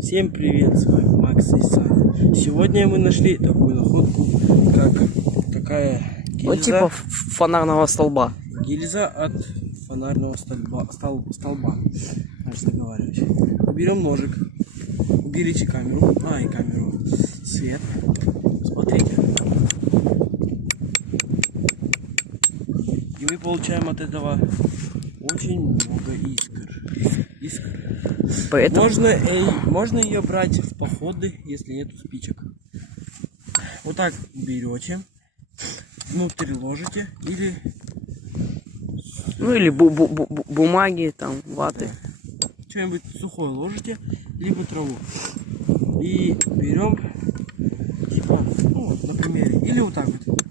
Всем привет, с вами Макс и Саня. Сегодня мы нашли такую находку, как такая гильза. Вот типа фонарного столба. Гильза от фонарного столба. Значит, договариваюсь. Берем ножик. Уберите камеру. И камеру. Свет. Смотрите. И мы получаем от этого очень много искр. Поэтому... Можно ее брать в походы, если нету спичек. Вот так берете, внутрь ложите или... Ну или бумаги, там, ваты. Да. Что-нибудь сухое ложите, либо траву. И берем, типа, на примере. Или вот так вот.